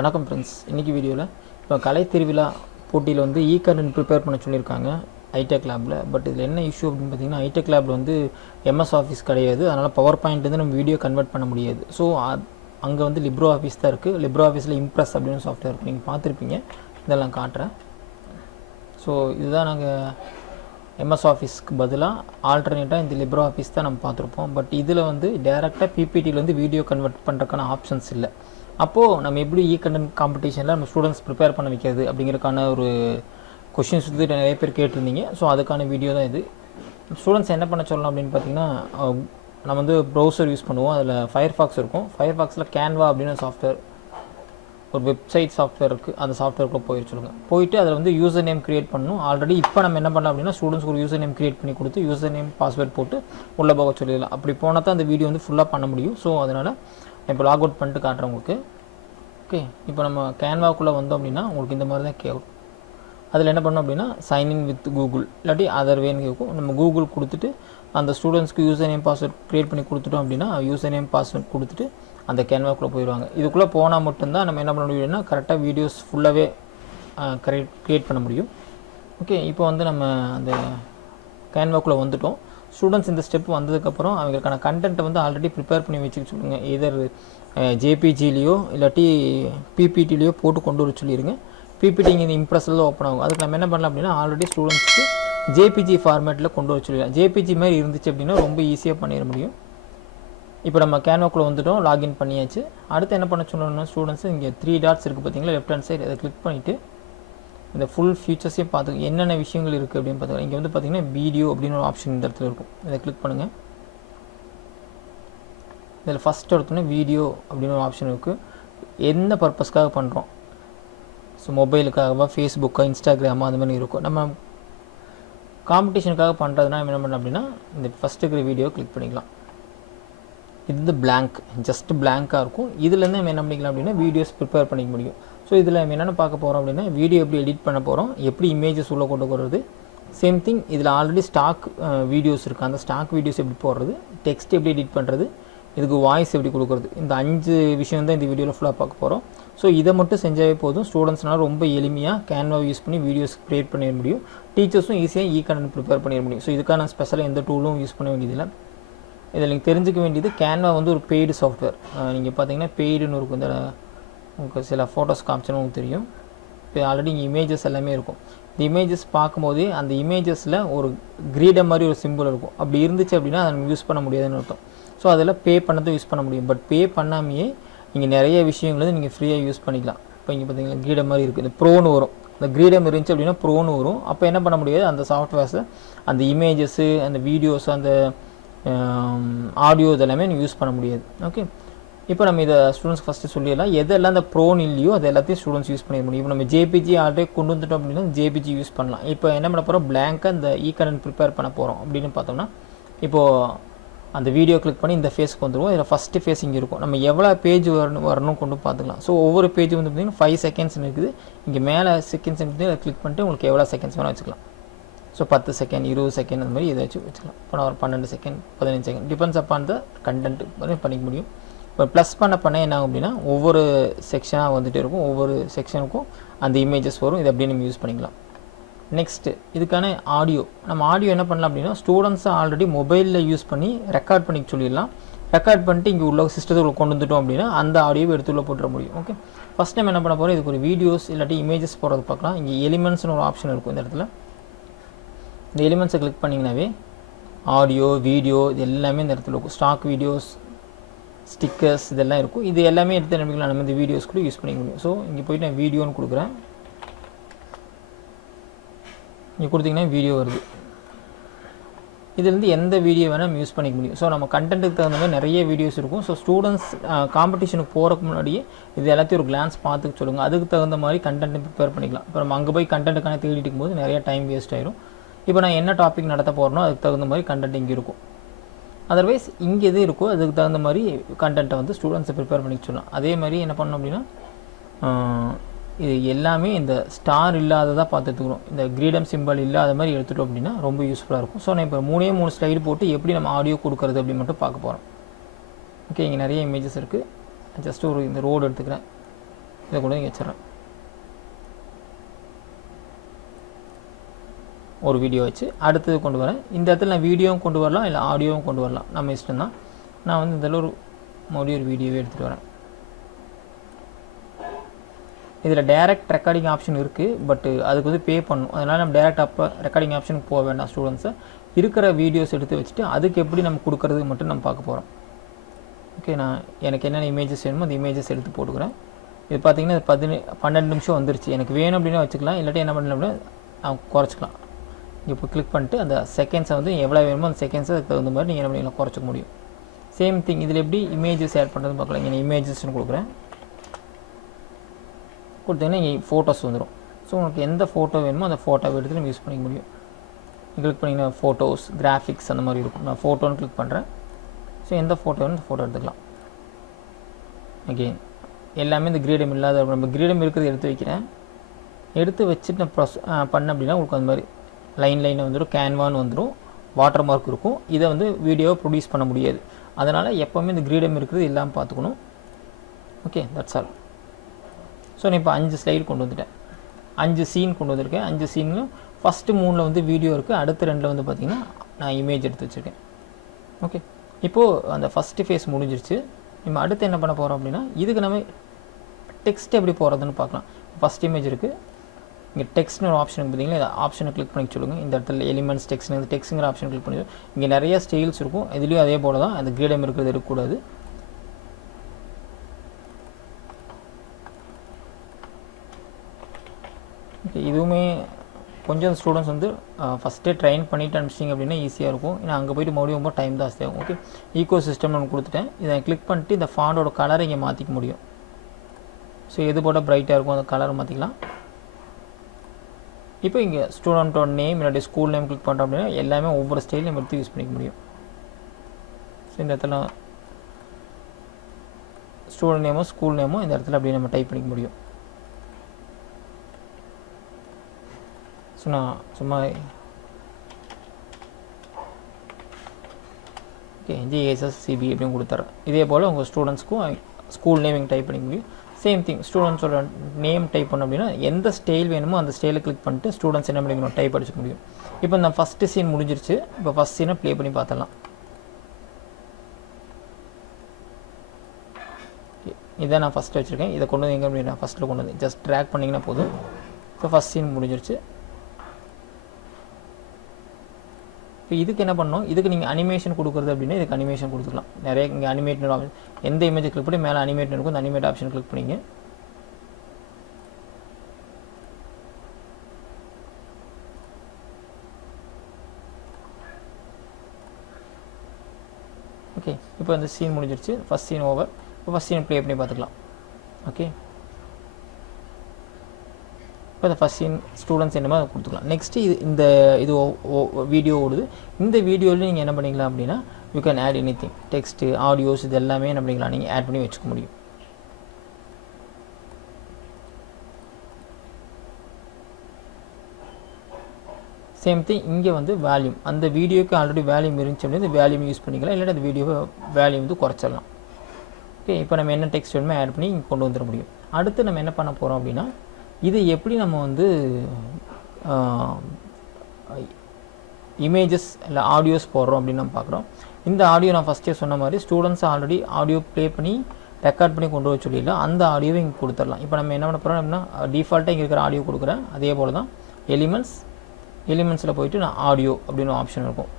வணக்கம் ஃப்ரெண்ட்ஸ். இன்றைக்கி வீடியோவில் இப்போ கலை திருவிழா போட்டியில் வந்து e-content ப்ரிப்பேர் பண்ண சொல்லியிருக்காங்க ஐடெக் லேபில். பட் இதில் என்ன இஷ்யூ அப்படின்னு பார்த்தீங்கன்னா, ஐடெக் லேபில் வந்து எம்எஸ் ஆஃபீஸ் கிடையாது. அதனால் பவர் பாயிண்ட் வந்து நம்ம வீடியோ கன்வெர்ட் பண்ண முடியாது. ஸோ அங்கே வந்து லிப்ரோ ஆஃபீஸ் தான் இருக்குது. லிப்ரோ ஆஃபீஸில் இம்ப்ரெஸ் அப்படின்னு சாஃப்ட்வேர் இருக்குது, நீங்கள் பார்த்துருப்பீங்க. இதெல்லாம் காட்டுறேன். ஸோ இதுதான் நாங்கள் எம்எஸ் ஆஃபீஸ்க்கு பதிலாக ஆல்டர்னேட்டாக இந்த லிப்ரோ ஆஃபீஸ் தான் நம்ம பார்த்துருப்போம். பட் இதில் வந்து டேரெக்டாக பிபிடியில் வந்து வீடியோ கன்வெர்ட் பண்ணுறதுக்கான ஆப்ஷன்ஸ் இல்லை. அப்போது நம்ம எப்படி e-content காம்படிஷனில் நம்ம ஸ்டூடெண்ட்ஸ் ப்ரிப்பேர் பண்ண வைக்கிறது அப்படிங்கிறதுக்கான ஒரு கொஷின்ஸ் வந்து நிறைய பேர் கேட்டிருந்தீங்க. ஸோ அதுக்கான வீடியோ தான் இது. ஸ்டூடெண்ட்ஸ் என்ன பண்ண சொல்லலாம் அப்படின்னு பார்த்தீங்கன்னா, நம்ம வந்து ப்ரௌசர் யூஸ் பண்ணுவோம். அதில் ஃபயர்ஃபாக்ஸ் இருக்கும். ஃபயர்ஃபாக்ஸில் கேன்வா அப்படின்னு சாஃப்ட்வேர், ஒரு வெப்சைட் சாஃப்ட்வேர் இருக்குது. அந்த சாஃப்ட்வேருக்குள்ளே போயிட்டு சொல்லுங்கள். போயிட்டு அதில் வந்து யூசர் நேம் க்ரியேட் பண்ணணும். ஆல்ரெடி இப்போ நம்ம என்ன பண்ணலாம் அப்படின்னா, ஸ்டூடெண்ட்ஸ்க்கு ஒரு யூசர் நேம் க்ரியேட் பண்ணி கொடுத்து யூசர் நேம் பாஸ்வேர்ட் போட்டு உள்ளே போக சொல்லிடலாம். அப்படி போனால் தான் அந்த வீடியோ வந்து ஃபுல்லாக பண்ண முடியும். ஸோ அதனால் இப்போ லாக் அவுட் பண்ணிட்டு காட்டுறேன் உங்களுக்கு. ஓகே, இப்போ நம்ம கேன்வாக்குள்ளே வந்தோம் அப்படின்னா உங்களுக்கு இந்த மாதிரி தான் கேட்கும். அதில் என்ன பண்ணோம் அப்படின்னா, சைன்இன் வித் கூகுள் இல்லாட்டி அதர் வேன்னு கேட்கும். நம்ம கூகுள் கொடுத்துட்டு அந்த ஸ்டூடெண்ட்ஸ்க்கு யூசர் நேம் பாஸ்வேர்ட் க்ரியேட் பண்ணி கொடுத்துட்டோம் அப்படின்னா, யூசர் நேம் பாஸ்வேர்ட் கொடுத்துட்டு அந்த கேன்வாக்குள்ளே போயிடுவாங்க. இதுக்குள்ளே போனால் மட்டும்தான் நம்ம என்ன பண்ண முடியும்னா, கரெக்டாக வீடியோஸ் ஃபுல்லாகவே க்ரியேட் பண்ண முடியும். ஓகே, இப்போ வந்து நம்ம அந்த கேன்வாக்குள்ளே வந்துட்டோம். ஸ்டூடெண்ட்ஸ் இந்த ஸ்டெப் வந்ததுக்கப்புறம் அவங்களுக்கான கண்டென்ட்டை வந்து ஆல்ரெடி ப்ரிப்பேர் பண்ணி வச்சுக்க சொல்லுங்கள். எதர் ஜேபிஜிலேயோ இல்லாட்டி பிபிடிலேயோ போட்டு கொண்டு வர சொல்லிடுங்க. பிபிடி இங்கே இம்ப்ரெஸில் தான் ஓப்பன் ஆகும். அதுக்கு நம்ம என்ன பண்ணலாம் அப்படின்னா, ஆல்ரெடி ஸ்டூடெண்ட்ஸ்க்கு ஜேபிஜி ஃபார்மேட்டில் கொண்டு வர சொல்லிடலாம். ஜேபிஜி மாதிரி இருந்துச்சு அப்படின்னா ரொம்ப ஈஸியாக பண்ணிட முடியும். இப்போ நம்ம கேன்வாக்குள்ளே வந்துட்டோம், லாகின் பண்ணியாச்சு. அடுத்து என்ன பண்ண சொல்லணும்னா, ஸ்டூடெண்ட்ஸ் இங்கே 3 டாட்ஸ் இருக்குது பார்த்தீங்களா, லெஃப்ட் ஹேண்ட் சைடு, அதை கிளிக் பண்ணிவிட்டு இந்த ஃபுல் ஃபீச்சர்ஸையும் பார்த்து என்னென்ன விஷயங்கள் இருக்குது அப்படின்னு பார்த்துக்கலாம். இங்கே வந்து பார்த்தீங்கன்னா வீடியோ அப்படின்னு ஒரு ஆப்ஷன் இந்த இடத்துல இருக்கும். இதை கிளிக் பண்ணுங்கள். இதில் ஃபஸ்ட் எடுத்தோன்னே வீடியோ அப்படின்னு ஒரு ஆப்ஷன் இருக்குது. என்ன பர்பஸ்க்காக பண்ணுறோம், ஸோ மொபைலுக்காகவா, ஃபேஸ்புக்கா, இன்ஸ்டாகிராமா, அந்த மாதிரி இருக்கும். நம்ம காம்படிஷனுக்காக பண்ணுறதுனா என்ன பண்ணலாம் அப்படின்னா, இந்த ஃபஸ்ட்டு இருக்கிற வீடியோ கிளிக் பண்ணிக்கலாம். இது வந்து பிளாங்க், ஜஸ்ட் பிளாங்காக இருக்கும். இதுலேருந்து நம்ம என்ன பண்ணிக்கலாம் அப்படின்னா, வீடியோஸ் ப்ரிப்பேர் பண்ணிக்க முடியும். ஸோ இதில் நம்ம என்னென்ன பார்க்க போகிறோம் அப்படின்னா, வீடியோ எப்படி எடிட் பண்ண போகிறோம், எப்படி இமேஜஸ் உள்ளே கொண்டு போகிறது. சேம் திங் இதில் ஆல்ரெடி ஸ்டாக் வீடியோஸ் இருக்குது. அந்த ஸ்டாக் வீடியோஸ் எப்படி போடுறது, டெக்ஸ்ட் எப்படி எடிட் பண்ணுறது, இதுக்கு வாய்ஸ் எப்படி கொடுக்குறது, இந்த 5 விஷயம் தான் இந்த வீடியோவில் ஃபுல்லாக பார்க்க போகிறோம். ஸோ இதை மட்டும் செஞ்சாவே போதும். ஸ்டூடெண்ட்ஸ்னால் ரொம்ப எளிமையாக கேன்வா யூஸ் பண்ணி வீடியோஸ் க்ரியேட் பண்ணிட முடியும். டீச்சர்ஸும் ஈஸியாக e-content ப்ரிப்பேர் பண்ணிட முடியும். ஸோ இதுக்கான ஸ்பெஷலாக எந்த டூலும் யூஸ் பண்ண வேண்டியதில்லை. இதில் நீங்கள் தெரிஞ்சுக்க வேண்டியது, கேன்வா வந்து ஒரு பெய்டு சாஃப்ட்வேர். நீங்கள் பார்த்தீங்கன்னா பெய்டுன்னு இருக்கும். இந்த உங்களுக்கு சில ஃபோட்டோஸ் காமிச்சோன்னு உங்களுக்கு தெரியும். இப்போ ஆல்ரெடி இங்கே இமேஜஸ் எல்லாமே இருக்கும். இந்த இமேஜஸ் பார்க்கும்போதே அந்த இமேஜஸில் ஒரு கிரீடம் மாதிரி ஒரு சிம்பிள் இருக்கும். அப்படி இருந்துச்சு அப்படின்னா அதை நம்ம யூஸ் பண்ண முடியாதுன்னு அர்த்தம். ஸோ அதில் பே பண்ணதை யூஸ் பண்ண முடியும். பட் பே பண்ணாமையே இங்கே நிறைய விஷயங்கள் வந்து நீங்கள் ஃப்ரீயாக யூஸ் பண்ணிக்கலாம். இப்போ இங்கே பார்த்தீங்கன்னா கிரீடம் மாதிரி இருக்குது. இந்த ப்ரோன்னு வரும். இந்த கிரீடம் இருந்துச்சு அப்படின்னா ப்ரோன்னு வரும். அப்போ என்ன பண்ண முடியாது, அந்த சாஃப்ட்வேர்ஸை அந்த இமேஜஸ்ஸு, அந்த வீடியோஸ், அந்த ஆடியோ இதெல்லாமே நீங்கள் யூஸ் பண்ண முடியாது. ஓகே, இப்போ நம்ம இதை ஸ்டூடெண்ட்ஸ் ஃபஸ்ட்டு சொல்லிடலாம். எதெல்லாம் அந்த ப்ரோன் இல்லையோ அது எல்லாத்தையும் ஸ்டூடெண்ட்ஸ் யூஸ் பண்ணிட முடியும். இப்போ நம்ம ஜேபிஜி ஆல்ரெடி கொண்டு வந்துட்டோம் அப்படின்னா ஜேபிஜி யூஸ் பண்ணலாம். இப்போ என்ன பண்ண போகிறோம், பிளாங்காக இந்த e-content ப்ரிப்பேர் பண்ண போகிறோம் அப்படின்னு பார்த்தோம்னா, இப்போது அந்த வீடியோ கிளிக் பண்ணி இந்த ஃபேஸ்க்கு வந்துடுவோம். இதில் ஃபஸ்ட்டு ஃபேஸ் இங்கே இருக்கும். நம்ம எவ்வளோ பேஜ் வரணும் கொண்டு பார்த்துக்கலாம். ஸோ ஒவ்வொரு பேஜ் வந்து பார்த்திங்கன்னா 5 செகண்ட்ஸ் இருக்குது. இங்கே மேலே செகண்ட்ஸ் இருக்குது. அதை கிளிக் பண்ணிட்டு உங்களுக்கு எவ்வளோ செகண்ட்ஸ் வேணால் வச்சுக்கலாம். ஸோ 10 செகண்ட், 20 செகண்ட், அந்த மாதிரி ஏதாச்சும் வச்சுக்கலாம். இப்போ ஒரு 12 second, 15 second, depends upon the content பண்ணிக்க முடியும். இப்போ ப்ளஸ் பண்ண என்ன ஆகும் அப்படின்னா, ஒவ்வொரு செக்ஷனாக வந்துகிட்டே இருக்கும். ஒவ்வொரு செக்ஷனுக்கும் அந்த இமேஜஸ் வரும். இதை அப்படியே நம்ம யூஸ் பண்ணிக்கலாம். நெக்ஸ்ட்டு இதுக்கான ஆடியோ. நம்ம ஆடியோ என்ன பண்ணலாம் அப்படின்னா, ஸ்டூடெண்ட்ஸை ஆல்ரெடி மொபைலில் யூஸ் பண்ணி ரெக்கார்ட் பண்ணிக்க சொல்லிடலாம். ரெக்கார்ட் பண்ணிட்டு இங்கே உள்ள சிஸ்டத்துக்குள்ள கொண்டு வந்துட்டோம் அப்படின்னா அந்த ஆடியோவை எடுத்துள்ள போட்டுற முடியும். ஓகே, ஃபஸ்ட் டைம் என்ன பண்ண போகிறோம், இதுக்கு ஒரு வீடியோஸ் இல்லாட்டி இமேஜஸ் போகிறது பார்க்கலாம். இங்கே எலிமெண்ட்ஸ்னு ஒரு ஆப்ஷன் இருக்கும். இந்த இடத்துல இந்த எலிமெண்ட்ஸை கிளிக் பண்ணிங்கனாவே ஆடியோ, வீடியோ இது எல்லாமே இந்த இடத்துல இருக்கும். ஸ்டாக் வீடியோஸ், ஸ்டிக்கர்ஸ் இதெல்லாம் இருக்கும். இது எல்லாமே எடுத்து நம்பிக்கலாம், நம்ம இந்த வீடியோஸ் கூட யூஸ் பண்ணிக்க முடியும். ஸோ இங்கே போய்ட்டு நான் வீடியோன்னு கொடுக்குறேன். இங்கே கொடுத்தீங்கன்னா வீடியோ வருது. இதுலேருந்து எந்த வீடியோ வேணால் நம்ம யூஸ் பண்ணிக்க முடியும். ஸோ நம்ம கண்டென்ட்டுக்கு தகுந்த மாதிரி நிறைய வீடியோஸ் இருக்கும். ஸோ ஸ்டூடெண்ட்ஸ் காம்படிஷனுக்கு போகிறதுக்கு முன்னாடியே இது எல்லாத்தையும் ஒரு கிளான்ஸ் பார்த்துக்க சொல்லுங்கள். அதுக்கு தகுந்த மாதிரி கண்டென்ட் ப்ரிப்பேர் பண்ணிக்கலாம். இப்போ நம்ம அங்கே போய் கண்டென்ட்டுக்கான தேடிட்டு இருக்கும்போது நிறைய டைம் வேஸ்ட் ஆயிரும். இப்போ நான் என்ன டாபிக் நடத்த போகிறேனோ அதுக்கு தகுந்த மாதிரி கண்டென்ட் இங்கே இருக்கும். அதர்வைஸ் இங்கே எது இருக்கோ அதுக்கு தகுந்த மாதிரி கண்டென்ட்டை வந்து ஸ்டூடெண்ட்ஸை ப்ரிப்பேர் பண்ணிக்க சொல்லலாம். அதே மாதிரி என்ன பண்ணணும் அப்படின்னா, இது எல்லாமே இந்த ஸ்டார் இல்லாததாக பார்த்துட்டுக்கிறோம். இந்த கிரீடம் சிம்பிள் இல்லாத மாதிரி எடுத்துட்டோம் அப்படின்னா ரொம்ப யூஸ்ஃபுல்லாக இருக்கும். ஸோ நான் இப்போ 3 ஸ்லைடு போட்டு எப்படி நம்ம ஆடியோ கொடுக்குறது அப்படின்னு மட்டும் பார்க்க போகிறோம். ஓகே, இங்கே நிறைய இமேஜஸ் இருக்குது. ஜஸ்ட் ஒரு இந்த ரோடு எடுத்துக்கிறேன். இதை கூட இங்கே வச்சிடறேன். ஒரு வீடியோ வச்சு அடுத்தது கொண்டு வரேன். இந்த இடத்துல நான் வீடியோவும் கொண்டு வரலாம், இல்லை ஆடியோவும் கொண்டு வரலாம், நம்ம இஷ்டம் தான். நான் வந்து இதில் மறுபடியும் ஒரு வீடியோவே எடுத்துகிட்டு வரேன். இதில் டைரக்ட் ரெக்கார்டிங் ஆப்ஷன் இருக்குது, பட் அதுக்கு வந்து பே பண்ணணும். அதனால் நம்ம டைரக்ட் ரெக்கார்டிங் ஆப்ஷனுக்கு போக வேண்டாம். ஸ்டூடெண்ட்ஸை இருக்கிற வீடியோஸ் எடுத்து வச்சுட்டு அதுக்கு எப்படி நம்ம கொடுக்குறது மட்டும் நம்ம பார்க்க போகிறோம். ஓகே, நான் எனக்கு என்னென்ன இமேஜஸ் வேணுமோ அந்த இமேஜஸ் எடுத்து போட்டுக்கிறேன். இது பார்த்திங்கன்னா 12 நிமிஷம் வந்துருச்சு. எனக்கு வேணும் அப்படின்னா வச்சுக்கலாம், இல்லாட்டி என்ன பண்ணலாம் அப்படின்னா குறைச்சிக்கலாம். இப்போ கிளிக் பண்ணிட்டு அந்த செகண்ட்ஸை வந்து எவ்வளோ வேணுமோ அந்த செகண்ட்ஸை அதுக்கு தகுந்த மாதிரி நீங்கள் என்ன பண்ணிக்கலாம், குறைச்சிக்க முடியும். சேம் திங் இதில் எப்படி இமேஜஸ் ஆட் பண்ணுறதுன்னு பார்க்கலாம். இங்கே இமேஜஸ்ன்னு கொடுக்குறேன். கொடுத்தீங்கன்னா இங்கே ஃபோட்டோஸ் வந்துடும். ஸோ உங்களுக்கு எந்த ஃபோட்டோ வேணுமோ அந்த ஃபோட்டோவை எடுத்து நம்ம யூஸ் பண்ணிக்க முடியும். கிளிக் பண்ணிங்கன்னா ஃபோட்டோஸ், கிராஃபிக்ஸ் அந்த மாதிரி இருக்கும். நான் ஃபோட்டோன்னு கிளிக் பண்ணுறேன். ஸோ எந்த ஃபோட்டோ வேணும் அந்த ஃபோட்டோ எடுத்துக்கலாம். அகெயின் எல்லாமே இந்த கிரீடம் இல்லாத, நம்ம கிரீடம் இருக்கிறது எடுத்து வைக்கிறேன். எடுத்து வச்சுட்டு நான் பண்ணேன் அப்படின்னா உங்களுக்கு அந்த மாதிரி லைனில் வந்துடும், கேன்வான்னு வந்துடும், வாட்டர் மார்க் இருக்கும். இதை வந்து வீடியோவை ப்ரொடியூஸ் பண்ண முடியாது. அதனால் எப்போவுமே இந்த கிரீடம் இருக்கிறது இல்லாமல் பார்த்துக்கணும். Okay, that's all. ஸோ நான் இப்போ 5 ஸ்லைடு கொண்டு வந்துட்டேன், 5 சீன் கொண்டு வந்திருக்கேன். 5 சீன்லையும் ஃபஸ்ட்டு 3 வந்து வீடியோ இருக்குது, அடுத்த 2 வந்து பார்த்திங்கன்னா நான் இமேஜ் எடுத்து வச்சுருக்கேன். ஓகே, இப்போது அந்த ஃபஸ்ட்டு ஃபேஸ் முடிஞ்சிருச்சு. நம்ம அடுத்து என்ன பண்ண போகிறோம் அப்படின்னா இதுக்கு நம்ம டெக்ஸ்ட் எப்படி போகிறதுன்னு பார்க்கலாம். ஃபஸ்ட் இமேஜ் இருக்குது, இங்கே டெக்ஸ்ட்னு ஒரு ஆப்ஷன் பார்த்தீங்களா, இந்த ஆப்ஷனை கிளிக் பண்ணி சொல்லுங்கள். இந்த இடத்துல எலிமெண்ட்ஸ் டெக்ஸ்ட், இந்த டெக்ஸ்ட்டுங்கிற ஆப்ஷன் கிளிக் பண்ணி இங்கே நிறைய ஸ்டைல்ஸ் இருக்கும். இதுலேயும் அதே போல் தான், அந்த கிரீடம் இருக்கிறது இருக்கக்கூடாது. ஓகே, இதுவுமே கொஞ்சம் ஸ்டூடெண்ட்ஸ் வந்து ஃபஸ்ட்டே ட்ரைன் பண்ணிவிட்டு அனுப்பிச்சிங்க அப்படின்னா ஈஸியாக இருக்கும். ஏன்னா அங்கே போய்ட்டு மறுபடியும் ரொம்ப டைம் ஜாஸ்தி ஆகும். ஓகே, ஈகோ சிஸ்டம்னு ஒன்று கொடுத்துட்டேன். இதை கிளிக் பண்ணிட்டு இந்த ஃபாண்டோட கலரை இங்கே மாற்றிக்க முடியும். ஸோ எது போட்டால் ப்ரைட்டாக இருக்கும் அந்த கலரை மாற்றிக்கலாம். இப்போ இங்கே ஸ்டூடெண்ட்டோட நேம் இல்லாட்டி ஸ்கூல் நேம் கிளிக் பண்ணுறோம் அப்படின்னா எல்லாமே ஒவ்வொரு ஸ்டைலையும் எடுத்து யூஸ் பண்ணிக்க முடியும். ஸோ இந்த இடத்துல ஸ்டூடெண்ட் நேமோ ஸ்கூல் நேமோ இந்த இடத்துல அப்படியே நம்ம டைப் பண்ணிக்க முடியும். ஸோ நான் சும்மா ஓகே ஜிஎஸ்எஸ்சிபி அப்படின்னு கொடுத்துட்றேன். இதே போல் உங்கள் ஸ்டூடெண்ட்ஸ்க்கும் ஸ்கூல் நேம் இங்கே டைப் பண்ணிக்க முடியும். சேம் திங் ஸ்டூடெண்ட்ஸோட நேம் டைப் பண்ணோம் அப்படின்னா எந்த ஸ்டைல் வேணுமோ அந்த ஸ்டைலை கிளிக் பண்ணிட்டு ஸ்டூடெண்ட்ஸ் என்ன பண்ணிக்கணும், டைப் அடிச்சுக்க முடியும். இப்போ இந்த ஃபஸ்ட்டு சீன் முடிஞ்சிருச்சு. இப்போ ஃபஸ்ட் சீனை ப்ளே பண்ணி பார்த்துடலாம். இதை நான் ஃபஸ்ட்டு வச்சுருக்கேன். இதை கொண்டு வந்து எங்கே அப்படின்னா ஃபஸ்ட்டில் கொண்டு வந்து ஜஸ்ட் ட்ராக் பண்ணிங்கன்னா போதும். இப்போ ஃபஸ்ட் சீன் முடிஞ்சிருச்சு. இப்போ இதுக்கு என்ன பண்ணணும், இதுக்கு நீங்கள் அனிமேஷன் கொடுக்குறது அப்படின்னா இதுக்கு அனிமேஷன் கொடுத்துக்கலாம். நிறைய இங்கே அனிமேட் ஆப்ஷன், எந்த இமேஜை கிளிக் பண்ணி மேலே அனிமேட் இருக்கும், அந்த அனிமேட் ஆப்ஷன் கிளிக் பண்ணிங்க. ஓகே, இப்போ இந்த சீன் முடிஞ்சிருச்சு. First scene over. இப்போ ஃபஸ்ட் சீன் ப்ளே பண்ணி பார்த்துக்கலாம். ஓகே, இப்போ இந்த ஃபஸ்ட் சீன் ஸ்டூடெண்ட்ஸ் என்னமோ அதை கொடுத்துக்கலாம். நெக்ஸ்ட்டு இது வீடியோ ஓடுது. இந்த வீடியோவில் நீங்கள் என்ன பண்ணிக்கலாம் அப்படின்னா you can add anything, text, audios, இது எல்லாமே என்ன பண்ணிக்கலாம் நீங்கள் ஆட் பண்ணி வச்சுக்க முடியும். சேம் திங் இங்கே வந்து வேல்யூம், அந்த வீடியோக்கு ஆல்ரெடி வேல்யூம் இருந்துச்சு அப்படின்னா இந்த வேல்யூம் யூஸ் பண்ணிக்கலாம், இல்லாட்டி அந்த வீடியோவை வேல்யூம் வந்து குறைச்சிடலாம். ஓகே, இப்போ நம்ம என்ன டெக்ஸ்ட் வேணுமோ ஆட் பண்ணி இங்கே கொண்டு வந்துட முடியும். அடுத்து நம்ம என்ன பண்ண போகிறோம் அப்படின்னா இது எப்படி நம்ம வந்து இமேஜஸ் இல்லை ஆடியோஸ் போடுறோம் அப்படின்னு நம்ம பார்க்குறோம். இந்த ஆடியோ நான் ஃபஸ்ட்டே சொன்ன மாதிரி ஸ்டூடெண்ட்ஸ் ஆல்ரெடி ஆடியோ ப்ளே பண்ணி ரெக்கார்ட் பண்ணி கொண்டு வர சொல்லிடலாம். அந்த ஆடியோவை இங்கே கொடுத்துடலாம். இப்போ நம்ம என்ன பண்ண போகிறோம் அப்படின்னா டிஃபால்ட்டாக இங்கே இருக்கிற ஆடியோ கொடுக்குறேன். அதே போல் தான் எலிமெண்ட்ஸில் போயிட்டு நான் ஆடியோ அப்படின்னு ஆப்ஷன் இருக்கும்.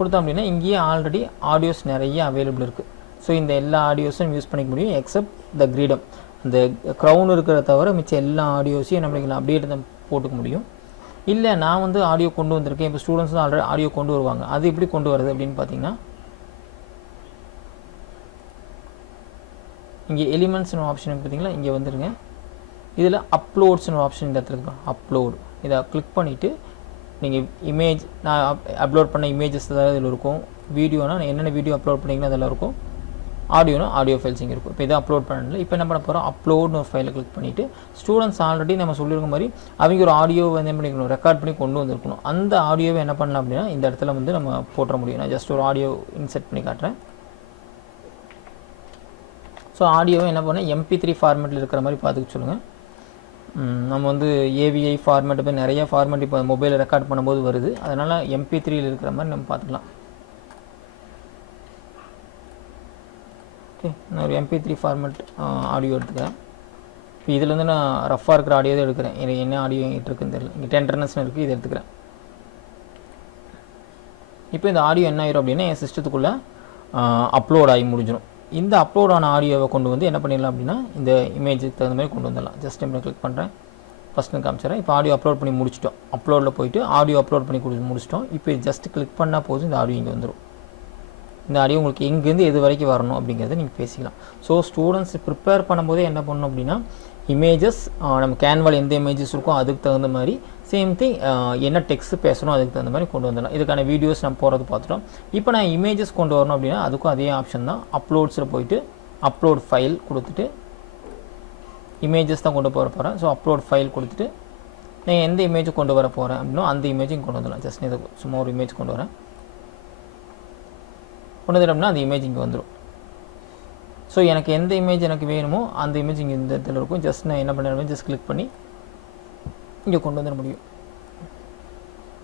கொடுத்தோம் அப்படின்னா இங்கேயே ஆல்ரெடி ஆடியோஸ் நிறைய அவைலபிள் இருக்குது. ஸோ இந்த எல்லா ஆடியோஸும் யூஸ் பண்ணிக்க முடியும் எக்ஸப்ட் த கிரீடம், அந்த க்ரௌன் இருக்கிறத தவிர மிச்சம் எல்லா ஆடியோஸையும் என்ன பண்ணிக்கலாம் அப்படியே போட்டுக்க முடியும். இல்லை நான் வந்து ஆடியோ கொண்டு வந்திருக்கேன், இப்போ ஸ்டூடெண்ட்ஸ் தான் ஆல்ரெடி ஆடியோ கொண்டு வருவாங்க, அது எப்படி கொண்டு வருது அப்படின்னு பார்த்தீங்கன்னா இங்கே எலிமெண்ட்ஸ்னு ஆப்ஷன் பார்த்தீங்களா, இங்கே வந்துருங்க. இதில் அப்லோட்ஸ்னு ஆப்ஷன் இந்த இடத்துல இருக்கும், அப்லோடு. இதை கிளிக் பண்ணிவிட்டு நீங்கள் இமேஜ், நான் அப்லோட் பண்ண இமேஜஸ் ஏதாவது இதில் இருக்கும், வீடியோனா என்னென்ன வீடியோ அப்லோட் பண்ணிங்கன்னா அதெல்லாம் இருக்கும், ஆடியோனா ஆடியோ ஃபைல்ஸ் இங்கே இருக்கும். இப்போ இதை அப்லோட் பண்ணல. இப்போ என்ன பண்ண போகிறோம், அப்லோட்னு ஒரு ஃபைலை கிளிக் பண்ணிவிட்டு ஸ்டூடெண்ட்ஸ் ஆல்ரெடி நம்ம சொல்லியிருக்க மாதிரி அவங்க ஒரு ஆடியோ வந்து என்ன பண்ணிக்கணும், ரெக்கார்ட் பண்ணி கொண்டு வந்திருக்கணும். அந்த ஆடியோவை என்ன பண்ணலாம் அப்படின்னா இந்த இடத்துல வந்து நம்ம போட்டுற முடியும். நான் ஜஸ்ட் ஒரு ஆடியோ இன்செர்ட் பண்ணி காட்டுறேன். ஸோ ஆடியோவை என்ன பண்ணால் MP3 ஃபார்மேட்டில் இருக்கிற மாதிரி பார்த்துக்க சொல்லுங்கள். நம்ம வந்து AVI ஃபார்மேட் இப்போ நிறைய ஃபார்மேட் இப்போ மொபைலில் ரெக்கார்ட் பண்ணும்போது வருது. அதனால் MP3யில் இருக்கிற மாதிரி நம்ம பார்த்துக்கலாம். ஓகே, நான் ஒரு MP3 ஃபார்மேட் ஆடியோ எடுத்துக்கிறேன். இப்போ இதில் வந்து நான் ரஃபாக இருக்கிற ஆடியோ தான் எடுக்கிறேன். எனக்கு என்ன ஆடியோ எங்கிட்ட இருக்குன்னு தெரியல. இங்கே டெண்டர்னஸ்னு இருக்குது, இதை எடுத்துக்கிறேன். இப்போ இந்த ஆடியோ என்ன ஆயிரும் அப்படின்னா என் சிஸ்டத்துக்குள்ளே அப்லோட் ஆகி முடிஞ்சிடும். இந்த அப்லோட் ஆன ஆடியோவை கொண்டு வந்து என்ன பண்ணிடலாம் அப்படின்னா இந்த இமேஜுக்கு தகுந்த மாதிரி கொண்டு வந்துடலாம். ஜஸ்ட் இப்போ கிளிக் பண்ணுறேன், ஃபஸ்ட்டு காமிச்சிடறேன். இப்போ ஆடியோ அப்லோட் பண்ணி முடிச்சிட்டோம். அப்லோடில் போயிட்டு ஆடியோ அப்லோட் பண்ணி முடிச்சிட்டோம். இப்போ ஜஸ்ட் கிளிக் பண்ணால் போதும் இந்த ஆடியோ இங்கே வந்துடும். இந்த ஆடியோ உங்களுக்கு எங்கேருந்து எது வரைக்கும் வரணும் அப்படிங்கிறத நீங்கள் பேசிக்கலாம். ஸோ ஸ்டூடெண்ட்ஸ் ப்ரிப்பேர் பண்ணும்போதே என்ன பண்ணணும் அப்படின்னா இமேஜஸ் நம்ம கேன்வால் எந்த இமேஜஸ் இருக்கோ அதுக்கு தகுந்த மாதிரி சேம் திங் என்ன டெக்ஸ்ட் பேசணும் அதுக்கு தகுந்த மாதிரி கொண்டு வந்துடலாம். இதுக்கான வீடியோஸ் நம்ம போகிறது பார்த்துட்டோம். இப்போ நான் இமேஜஸ் கொண்டு வரணும் அப்படின்னா அதுக்கும் அதே ஆப்ஷன் தான். அப்லோட்ஸில் போயிட்டு அப்லோட் ஃபைல் கொடுத்துட்டு இமேஜஸ் தான் கொண்டு போகிறேன். ஸோ அப்லோட் ஃபைல் கொடுத்துட்டு நான் எந்த இமேஜ் கொண்டு வர போகிறேன் அப்படின்னா அந்த இமேஜையும் கொண்டு வந்துடலாம். ஜஸ்ட் இதை சும்மா ஒரு இமேஜ் கொண்டு வரேன். கொண்டு வந்துட்டோம்னா அந்த இமேஜ் இங்கே வந்துடும். ஸோ எனக்கு எந்த இமேஜ் எனக்கு வேணுமோ அந்த இமேஜ் இங்கே இந்த இடத்துல இருக்கும். ஜஸ்ட் நான் என்ன பண்ணுறேன், ஜஸ்ட் கிளிக் பண்ணி இங்கே கொண்டு வந்துட முடியும்.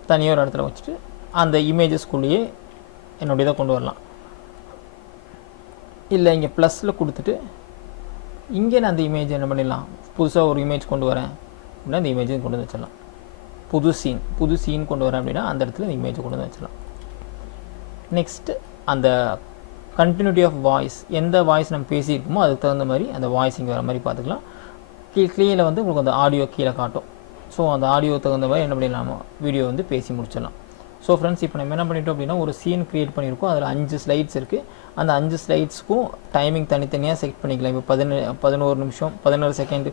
தனியாக ஒரு இடத்துல வச்சுட்டு அந்த இமேஜஸ்குள்ளேயே என்னுடைய இதை கொண்டு வரலாம். இல்லை இங்கே ப்ளஸில் கொடுத்துட்டு இங்கே நான் அந்த இமேஜ் என்ன பண்ணிடலாம், புதுசாக ஒரு இமேஜ் கொண்டு வரேன் அப்படின்னா அந்த இமேஜை கொண்டு வந்து வச்சிடலாம். புது சீன் கொண்டு வரேன் அப்படின்னா அந்த இடத்துல இந்த இமேஜை கொண்டு வந்து வச்சிடலாம். நெக்ஸ்ட்டு அந்த கண்டினியூட்டி ஆஃப் வாய்ஸ், எந்த வாய்ஸ் நம்ம பேசியிருக்கோமோ அதுக்கு தகுந்த மாதிரி அந்த வாய்ஸ் இங்கே வர மாதிரி பார்த்துக்கலாம். கீழே வந்து உங்களுக்கு அந்த ஆடியோ கீழே காட்டும். ஸோ அந்த ஆடியோ தகுந்த மாதிரி என்ன பண்ணிடலாம், வீடியோ வந்து பேசி முடிச்சிடலாம். ஸோ ஃப்ரெண்ட்ஸ், இப்போ நம்ம என்ன பண்ணிட்டோம் அப்படின்னா ஒரு சீன் க்ரியேட் பண்ணியிருக்கோம். அதில் 5 ஸ்லைட்ஸ் இருக்குது. அந்த 5 ஸ்லைட்ஸ்க்கும் டைமிங் தனித்தனியாக செட் பண்ணிக்கலாம். இப்போ 11 நிமிஷம் 16 செகண்ட்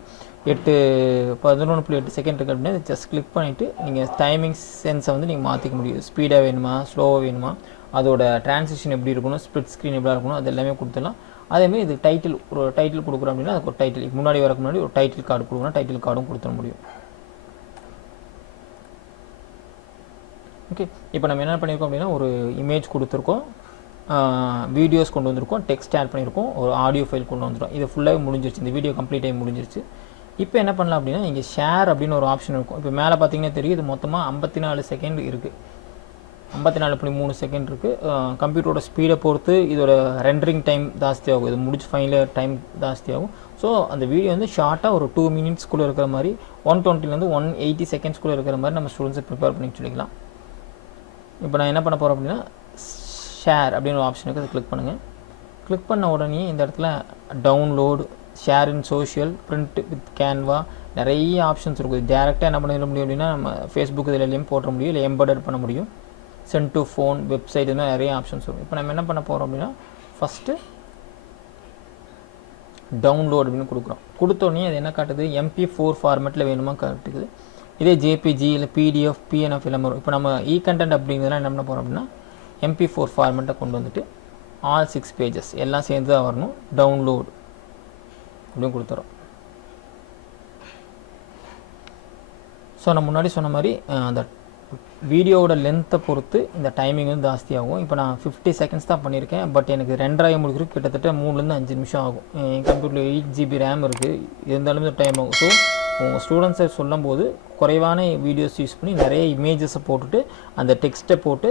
11.8 செகண்ட் இருக்குது அப்படின்னா ஜஸ்ட் கிளிக் பண்ணிவிட்டு நீங்கள் டைமிங் சென்ஸை வந்து நீங்கள் மாற்றிக்க முடியும். ஸ்பீடாக வேணுமா, ஸ்லோவாக வேணுமா, அதோட டிரான்சிஷன் எப்படி இருக்கணும், ஸ்ப்ளிட் ஸ்க்ரீன் எப்படி இருக்கணும், அது எல்லாமே கொடுத்துடலாம். அதேமாதிரி இது ஒரு டைட்டில் கொடுக்குறோம் அப்படின்னா அதுக்கு ஒரு டைட்டில் முன்னாடி வரக்கு முன்னாடி ஒரு டைட்டில் கார்டு கொடுக்கணும், டைட்டில் கார்டும் கொடுத்துட முடியும். ஓகே, இப்போ நம்ம என்ன பண்ணியிருக்கோம் அப்படின்னா ஒரு இமேஜ் கொடுத்துருக்கோம், வீடியோஸ் கொண்டு வந்திருக்கோம், டெக்ஸ்ட் ஆட் பண்ணியிருக்கோம், ஒரு ஆடியோ ஃபைல் கொண்டு வந்துடும். இது ஃபுல்லாகவே முடிஞ்சிருச்சு. இந்த வீடியோ கம்ப்ளீட் ஆகி முடிஞ்சிருச்சு. இப்போ என்ன பண்ணலாம் அப்படின்னா இங்கே ஷேர் அப்படின்னு ஒரு ஆப்ஷன் இருக்கும். இப்போ மேலே பார்த்தீங்கன்னா தெரியும், இது மொத்தமாக 54 செகண்ட் இருக்குது, 54.3 செகண்ட் இருக்குது. கம்ப்யூட்டரோட ஸ்பீடை பொறுத்து இதோட ரெண்டரிங் டைம் ஜாஸ்தியாகும், இது முடிச்சு ஃபைனல் டைம் ஜாஸ்தியாகும். ஸோ அந்த வீடியோ வந்து ஷார்ட்டாக ஒரு 2 மினிட்ஸ்க்குள்ளே இருக்கிற மாதிரி 120 180 செகண்ட்ஸ்க்குள்ளே இருக்கிற மாதிரி நம்ம ஸ்டூடெண்ட்ஸை ப்ரிப்பேர் பண்ணி சொல்லிக்கலாம். இப்போ நான் என்ன பண்ண போகிறேன் அப்படின்னா ஷேர் அப்படின்னு ஒரு ஆப்ஷனுக்கு அதை கிளிக் பண்ணுங்கள். கிளிக் பண்ண உடனே இந்த இடத்துல download, share in social, print with Canva, நிறைய ஆப்ஷன்ஸ் இருக்குது. டேரெக்டாக என்ன பண்ணிட முடியும் அப்படின்னா நம்ம ஃபேஸ்புக் இதிலையும் போட முடியும், இல்லை எம்பெடட் பண்ண முடியும். சென்ட் டு ஃபோன், வெப்சைட், இது மாதிரி நிறைய ஆப்ஷன்ஸ் வரும். இப்போ நம்ம என்ன பண்ண போகிறோம் அப்படின்னா ஃபஸ்ட்டு டவுன்லோட் அப்படின்னு கொடுக்குறோம். கொடுத்தோடனே அது என்ன காட்டுது, MP4 ஃபார்மேட்டில் வேணுமா காட்டுக்குது. இதே JPG இல்லை PDF, PNF எல்லாம் வரும். இப்போ நம்ம e-content அப்படிங்கிறதுலாம் என்ன பண்ண போகிறோம் அப்படின்னா MP4 ஃபார்மேட்டை கொண்டு வந்துட்டு ஆல் 6 பேஜஸ் எல்லாம் சேர்ந்து தான் வரணும். டவுன்லோட் அப்படின்னு கொடுத்துறோம். ஸோ நான் முன்னாடி சொன்ன மாதிரி அந்த வீடியோவோட லென்த்தை பொறுத்து இந்த டைமிங் வந்து ஜாஸ்தியாகும். இப்போ நான் 50 செகண்ட்ஸ் தான் பண்ணியிருக்கேன். பட் எனக்கு 2.5 முடிக்கிறதுக்கு கிட்டத்தட்ட 3-5 நிமிஷம் ஆகும். என் கம்ப்யூட்டரில் 8 GB ரேம் இருக்குது, இருந்தாலுமே டைம் ஆகும். ஸோ உங்கள் ஸ்டூடெண்ட்ஸை சொல்லும்போது குறைவான வீடியோஸ் யூஸ் பண்ணி நிறைய இமேஜஸை போட்டுட்டு அந்த டெக்ஸ்ட்டை போட்டு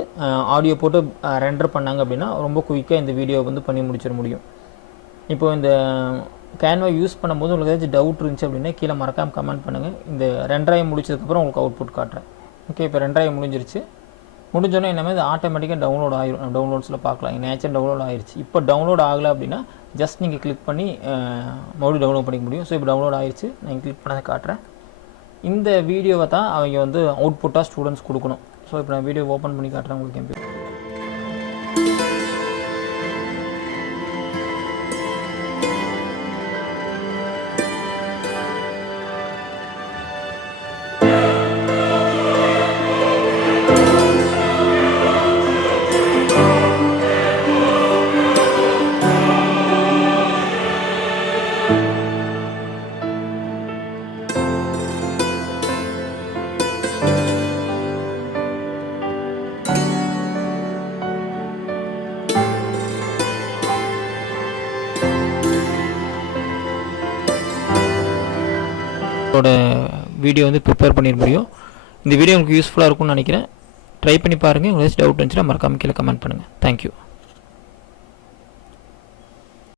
ஆடியோ போட்டு ரெண்டர் பண்ணாங்க அப்படின்னா ரொம்ப குயிக்காக இந்த வீடியோ வந்து பண்ணி முடிச்சிட முடியும். இப்போ இந்த கேன்வா யூஸ் பண்ணும்போது உங்களுக்கு ஏதாச்சும் டவுட் இருந்துச்சு அப்படின்னா கீழே மறக்காமல் கமெண்ட் பண்ணுங்கள். இந்த 2.5 முடிச்சதுக்கப்புறம் உங்களுக்கு அவுட்புட் காட்டுறேன். ஓகே, இப்போ 2.5 முடிஞ்சிருச்சு. முடிஞ்சோன்னே என்ன இது ஆட்டோமேட்டிக்காக டவுன்லோட் ஆகிரும். டவுன்லோட்ஸில் பார்க்கலாம், நேச்சர் டவுன்லோட் ஆகிருச்சு. இப்போ டவுன்லோட் ஆகலை அப்படின்னா ஜஸ்ட் நீங்கள் கிளிக் பண்ணி மறுபடியும் டவுன்லோட் பண்ணிக்க முடியும். ஸோ இப்போ டவுன்லோட் ஆகிருச்சு, நான் கிளிக் பண்ணதை காட்டுறேன். இந்த வீடியோவை தான் அவங்க வந்து அவுட்புட்டாக ஸ்டூடெண்ட்ஸ் கொடுக்கணும். ஸோ இப்போ நான் வீடியோ ஓப்பன் பண்ணி காட்டுறேன் உங்களுக்கு. உங்களோட வீடியோ வந்து ப்ரிப்பேர் பண்ணிட முடியும். இந்த வீடியோ உங்களுக்கு யூஸ்ஃபுல்லாக இருக்கும்னு நினைக்கிறேன். ட்ரை பண்ணி பாருங்கள். உங்களுக்கு டவுட் இருந்துச்சுன்னா மறக்காமல் கீழே கமெண்ட் பண்ணுங்கள். தேங்க்யூ.